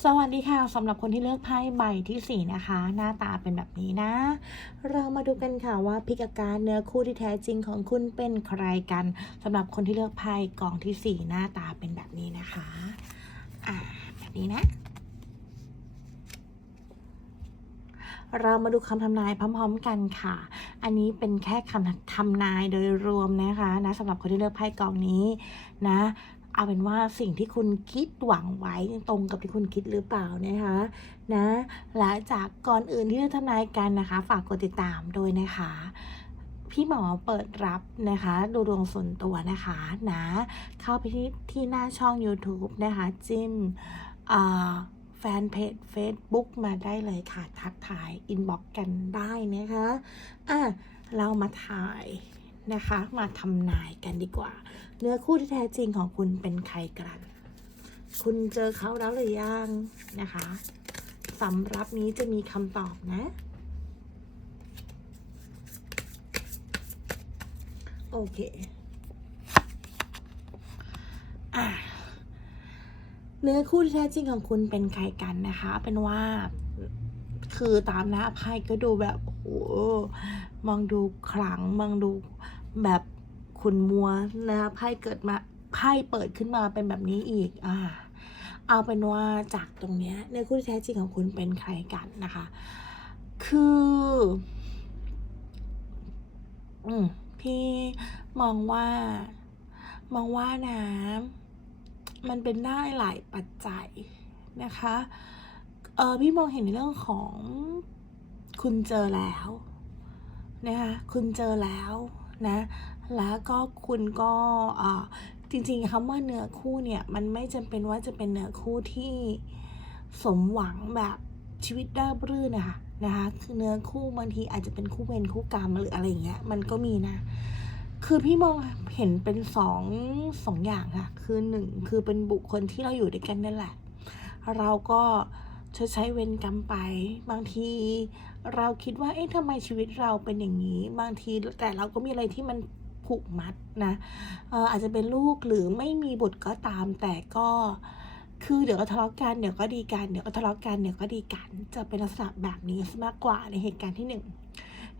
สวัสดีค่ะสำหรับคนที่เลือกไพ่ใบที่สี่นะคะ หน้าตาเป็นแบบนี้นะ เรามาดูกันค่ะว่าพิกาการเนื้อคู่ที่แท้จริงของคุณเป็นใครกันสำหรับคนที่เลือกไพ่กองที่สี่หน้าตาเป็นแบบนี้นะคะอ่าแบบนี้นะ เรามาดูคำทำนายพร้อมๆกันค่ะ อันนี้เป็นแค่คำทำนายโดยรวมนะคะนะสำหรับคนที่เลือกไพ่กองนี้นะ เอาเป็นว่าสิ่งที่คุณคิดหวังไว้ตรงกับที่คุณคิดหรือเปล่านะคะนะและจากก่อนอื่นที่จะทำนายกันนะคะ ฝากกดติดตามด้วยนะคะพี่หมอเปิดรับนะคะ ดูดวงส่วนตัวนะคะนะเข้าไปที่ที่หน้าช่อง YouTube นะคะ จิ้มแฟนเพจ Facebook มาได้เลยค่ะ ทักทาย อินบ็อกกันได้นะคะอะเรามาถ่าย นะคะ มาทำนายกันดีกว่า เนื้อคู่ที่แท้จริงของคุณเป็นใครกัน คุณเจอเขาแล้วหรือยังนะคะสำหรับนี้จะมีคำตอบนะ โอเคอะเนื้อคู่ที่แท้จริงของคุณเป็นใครกันนะคะ เป็นว่าคือตามหน้าไพ่ก็ดูแบบโอ้ มองดูขลังมองดูแบบขุนมัวนะคะไพ่เกิดมาไพ่เปิดขึ้นมาเป็นแบบนี้อีก อ่า เอาเป็นว่าจากตรงเนี้ยเนื้อคู่ที่แท้จริงของคุณเป็นใครกันนะคะ คือ อืมพี่มองว่า มองว่านะมันเป็นได้หลายปัจจัยนะคะ เออพี่มองเห็นในเรื่องของคุณเจอแล้ว นะคะคุณเจอแล้วนะ แล้วก็คุณก็จริงๆคำว่าเนื้อคู่เนี่ยมันไม่จำเป็นว่าจะเป็นเนื้อคู่ที่สมหวังแบบชีวิตราบรื่นนะคะนะคะคือเนื้อคู่บางทีอาจจะเป็นคู่เวรคู่กรรมหรืออะไรอย่างเงี้ยมันก็มีนะ คือพี่มองเห็นเป็นสองสองอย่างค่ะ คือหนึ่งคือเป็นบุคคลที่เราอยู่ด้วยกันนั่นแหละ เราก็ ชดใช้เวรกรรมไป บางทีเราคิดว่า เอ๊ะทำไมชีวิตเราเป็นอย่างนี้ บางทีแต่เราก็มีอะไรที่มันผูกมัดนะอาจจะเป็นลูกหรือไม่มีบุตรก็ตาม แต่ก็คือเดี๋ยวก็ทะเลาะกันเดี๋ยวก็ดีกันเดี๋ยวก็ทะเลาะกันเดี๋ยวก็ดีกัน จะเป็นลักษณะแบบนี้มากกว่าในเหตุการณ์ที่หนึ่ง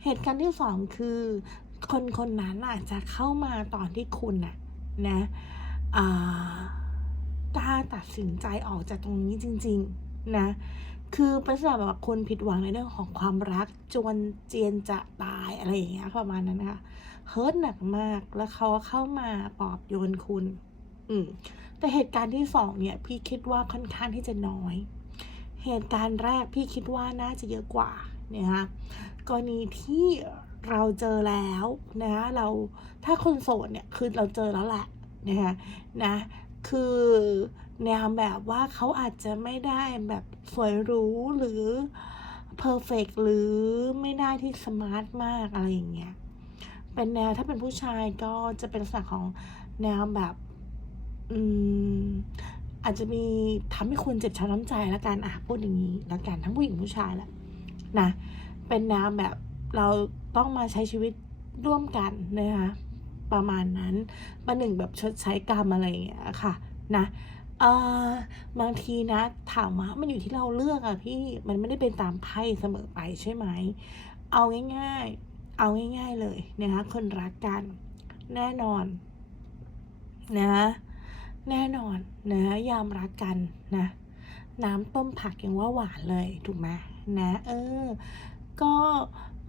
เหตุการณ์ที่สองคือคนคนนั้นอาจจะเข้ามาตอนที่คุณน่ะนะกล้าตัดสินใจออกจากตรงนี้จริง ๆ นะคือเป็นลักษณะแบบคนผิดหวังในเรื่องของความรักจนเจียนจะตายอะไรอย่างเงี้ยประมาณนั้นนะคะเฮิร์ตหนักมากแล้วเขาก็เข้ามาปลอบโยนคุณ อืมแต่เหตุการณ์ที่สองเนี่ย พี่คิดว่าค่อนข้างที่จะน้อย เหตุการณ์แรกพี่คิดว่าน่าจะเยอะกว่านะคะกรณีที่เราเจอแล้วนะเราถ้าคนโสดเนี่ยคือเราเจอแล้วแหละนะคะนะคือ แนวแบบว่าเขาอาจจะไม่ได้แบบสวยหรูหรือเพอร์เฟกหรือไม่ได้ที่สมาร์ทมากอะไรอย่างเงี้ย เป็นแนวถ้าเป็นผู้ชายก็จะเป็นลักษณะของแนวแบบอืมอาจจะมีทำให้คุณเจ็บช้ำน้ำใจแล้วกันอะพูดอย่างนี้แล้วกันทั้งผู้หญิงผู้ชายแหละนะ เป็นแนวแบบเราต้องมาใช้ชีวิตร่วมกันนะคะประมาณนั้นประหนึ่งแบบชดใช้กรรมอะไรอย่างเงี้ยค่ะ นะ เออบางทีนะ ถามว่ามันอยู่ที่เราเลือกอะพี่มันไม่ได้เป็นตามไพ่เสมอไปใช่ไหมเอาง่าย ๆ เอาง่าย ๆเลยนะคะคนรักกัน แน่นอน นะแน่นอนนะยามรักกันนะ น้ำต้มผักยังว่าหวานเลยถูกไหมนะ เออ ก็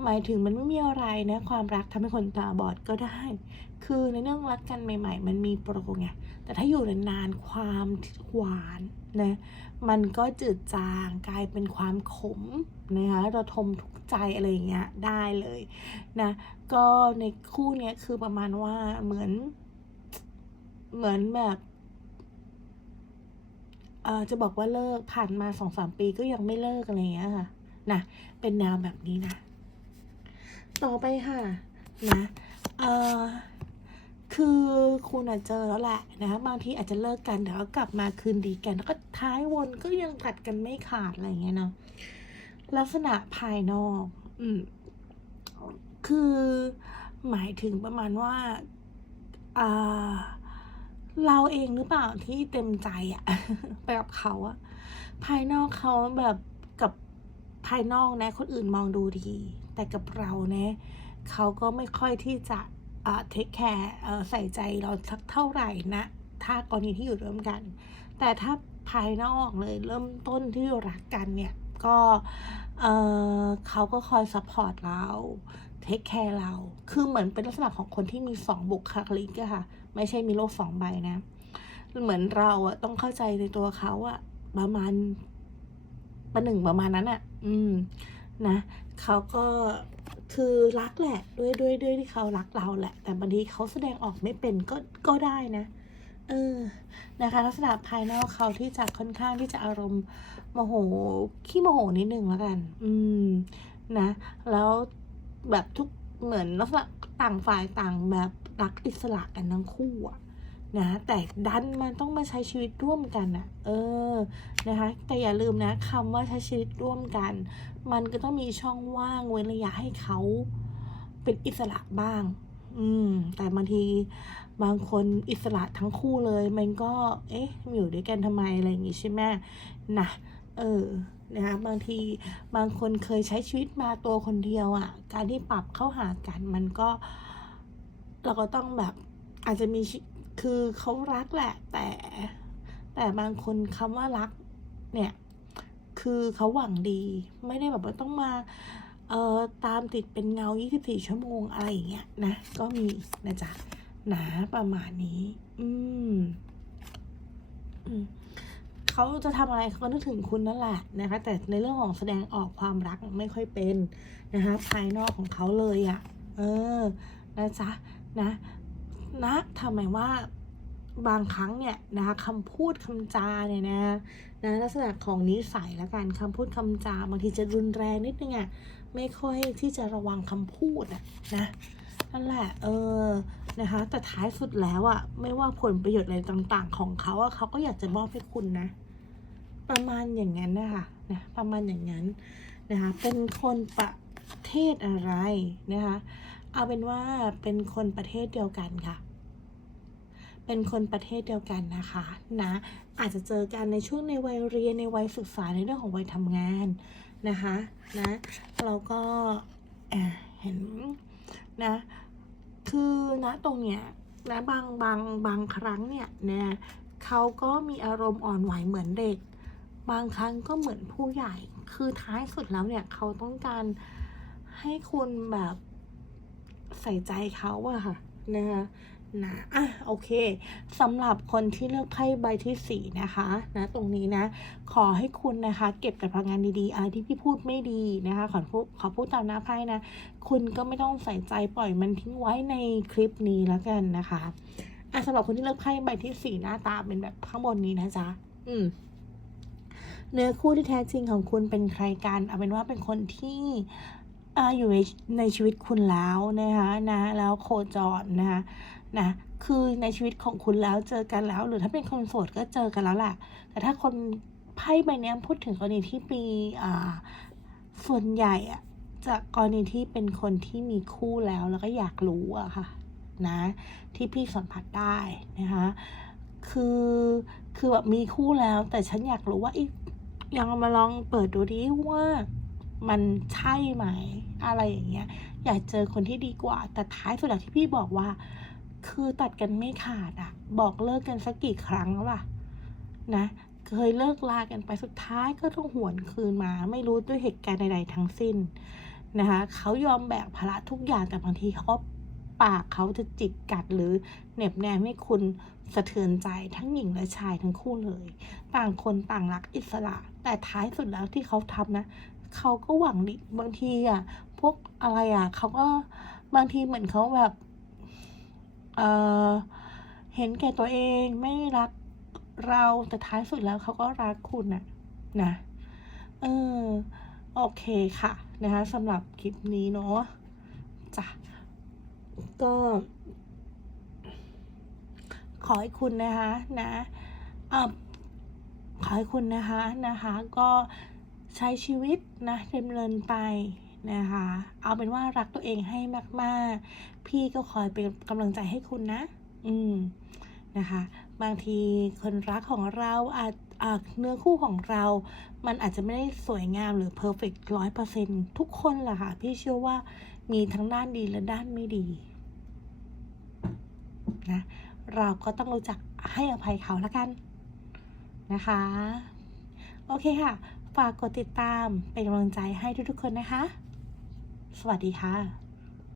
หมายถึงมันไม่มีอะไรนะ ความรักทำให้คนตาบอดก็ได้ คือในเรื่องรักกันใหม่ ๆ มันมีโปรไง แต่ถ้าอยู่นานๆความหวานนะ มันก็จืดจางกลายเป็นความขมนะคะระทมทุกใจอะไรอย่างเงี้ยได้เลยนะ ก็ในคู่เนี้ยคือประมาณว่าเหมือน เหมือนแบบเออจะบอกว่าเลิกผ่านมาสองสามปีก็ยังไม่เลิกอะไรอย่างเงี้ยค่ะนะเป็นแนวแบบนี้นะ ต่อไปค่ะ นะ เออ คือคุณอาจเจอแล้วแหละนะคะบางทีอาจจะเลิกกันแต่ก็กลับมาคืนดีกัน แล้วก็ท้ายวนก็ยังตัดกันไม่ขาดอะไรเงี้ยเนาะลักษณะภายนอก อืมคือหมายถึงประมาณว่าอ่าเราเองหรือเปล่าที่เต็มใจอะไปกับเขาอะภายนอกเขาแบบกับภายนอกนะ คนอื่นมองดูดี แต่กับเราเนะเขาก็ไม่ค่อยที่จะ เออเทคแคร์ใส่ใจเราสักเท่าไหร่นะถ้ากรณีที่อยู่ร่วมกัน แต่ถ้าภายนอกเลยเริ่มต้นที่รักกันเนี่ยก็เออเขาก็คอยซัพพอร์ตเราเทคแคร์เรา คือเหมือนเป็นลักษณะของคนที่มีสองบุคลิกอะค่ะ ไม่ใช่มีโลกสองใบนะ เหมือนเราอะต้องเข้าใจในตัวเขาอะประมาณประหนึ่งประมาณนั้นอะอืมนะเขาก็ คือรักแหละด้วยด้วยด้วยที่เขารักเราแหละ แต่บางทีเขาแสดงออกไม่เป็นก็ก็ได้นะเออนะคะลักษณะภายนอกเขาที่จะค่อนข้างที่จะอารมณ์โมโหขี้โมโหนิดนึงแล้วกัน อืมนะ แล้วแบบทุกเหมือนลักษณะต่างฝ่ายต่างแบบรักอิสระกันทั้งคู่อะ นะแต่ดันมันต้องมาใช้ชีวิตร่วมกันอะเออนะคะแต่อย่าลืมนะคำว่าใช้ชีวิตร่วมกัน มันก็ต้องมีช่องว่างเว้นระยะให้เขาเป็นอิสระบ้าง อืม แต่บางทีบางคนอิสระทั้งคู่เลย มันก็ เอ๊ะอยู่ด้วยกันทำไมอะไรอย่างงี้ใช่ไหมนะเออนะคะบางทีบางคนเคยใช้ชีวิตมาตัวคนเดียวอะ่ะ การที่ปรับเข้าหากันมันก็ เราก็ต้องแบบอาจจะมี คือเขารักแหละ แต่ แต่บางคนคำว่ารัก เนี่ย คือเขาหวังดี ไม่ได้แบบว่าต้องมา เอ่อ ตามติดเป็นเงา 24 ชั่วโมงอะไรอย่างเงี้ยนะ ก็มีนะจ๊ะ หนาประมาณนี้ อืม อืมเขาจะทำอะไรเขาก็นึกถึงคุณนั่นแหละนะคะ แต่ในเรื่องของแสดงออกความรักไม่ค่อยเป็นนะคะ ภายนอกของเขาเลยอะ่ะ เออ นะจ๊ะ นะ นะทำไมว่าบางครั้งเนี่ยนะคะคำพูดคำจาเนี่ยนะนะลักษณะของนิสัยและการคำพูดคำจาบางทีจะรุนแรงนิดนึงอะ่ะไม่ค่อยที่จะระวังคำพูดอะนะนั่นแหละเออนะคะแต่ท้ายสุดแล้วอะไม่ว่าผลประโยชน์อะไรต่าง ๆ ของเขาอะเขาก็อยากจะมอบให้คุณนะ ประมาณอย่างนั้นนะคะนะประมาณอย่างนั้นนะคะเป็นคนประเทศอะไรนะคะ เอาเป็นว่าเป็นคนประเทศเดียวกันค่ะ เป็นคนประเทศเดียวกันนะคะนะ อาจจะเจอกันในช่วงในวัยเรียนในวัยศึกษาในเรื่องของวัยทำงานนะคะนะเราก็เเห็นนะคือณตรงเนี้ยนะบางบางบางครั้งเนี่ยนะเขาก็มีอารมณ์อ่อนไหวเหมือนเด็ก บางครั้งก็เหมือนผู้ใหญ่ คือท้ายสุดแล้วเนี่ยเขาต้องการให้คุณแบบ ใส่ใจเขาอะค่ะนะคะนะอะโอเคสำหรับคนที่เลือกไพ่ใบที่สี่นะคะนะตรงนี้นะ ขอให้คุณนะคะ เก็บแต่พลังงานดีๆอะไรที่พี่พูดไม่ดีนะคะ ขอพูดขอพูดตามหน้าไพ่นะ คุณก็ไม่ต้องใส่ใจปล่อยมันทิ้งไว้ในคลิปนี้แล้วกันนะคะอะสำหรับคนที่เลือกไพ่ใบที่สี่หน้าตาเป็นแบบข้างบนนี้นะจ๊ะอืมเนื้อคู่ที่แท้จริงของคุณเป็นใครกันเอาเป็นว่าเป็นคนที่ อยู่ในในชีวิตคุณแล้วนะคะนะแล้วโคจรนะคะนะคือในชีวิตของคุณแล้วเจอกันแล้ว หรือถ้าเป็นคนโสดก็เจอกันแล้วแหละแต่ถ้าคนไพ่ใบนี้พูดถึงกรณีที่มีอ่าส่วนใหญ่อะจะกรณีที่เป็นคนที่มีคู่แล้วแล้วก็อยากรู้อะค่ะนะที่พี่สัมผัสได้นะคะคือคือแบบมีคู่แล้วแต่ฉันอยากรู้ว่าอียังมาลองเปิดดูดิว่า มันใช่ไหมอะไรอย่างเงี้ย อยากเจอคนที่ดีกว่า แต่ท้ายสุดแล้วที่พี่บอกว่า คือตัดกันไม่ขาดอะบอกเลิกกันสักกี่ครั้งแล้วล่ะ นะ เคยเลิกลากันไปสุดท้ายก็ต้องหวนคืนมา ไม่รู้ด้วยเหตุการณ์ใดๆทั้งสิ้นนะคะเขายอมแบกภาระทุกอย่างแต่บางทีเขาก็ปากเขาจะจิกกัดหรือเหน็บแนมให้คุณสะเทือนใจทั้งหญิงและชายทั้งคู่เลย ต่างคนต่างรักอิสระ แต่ท้ายสุดแล้วที่เขาทำนะ เขาก็หวังดีบางทีอะพวกอะไรอะเขาก็บางทีเหมือนเขาแบบเออเห็นแก่ตัวเองไม่รักเราแต่ท้ายสุดแล้วเขาก็รักคุณน่ะนะเออโอเคค่ะนะคะสำหรับคลิปนี้เนาะจ้ะก็ ขอให้คุณนะคะนะอ่าขอให้คุณนะคะนะคะ ก็ ใช้ชีวิตนะดำเนินไปนะคะ เอาเป็นว่ารักตัวเองให้มาก ๆ พี่ก็คอยเป็นกำลังใจให้คุณนะ อืมนะคะ บางทีคนรักของเราอาจอาจเนื้อคู่ของเรา มันอาจจะไม่ได้สวยงามหรือเพอร์เฟกต์ร้อยเปอร์เซ็นทุกคนแหละค่ะ พี่เชื่อว่ามีทั้งด้านดีและด้านไม่ดีนะ เราก็ต้องรู้จักให้อภัยเขาละกันนะคะ โอเคค่ะ ฝากกดติดตามเป็นกำลังใจให้ทุกๆคนนะคะ สวัสดีค่ะ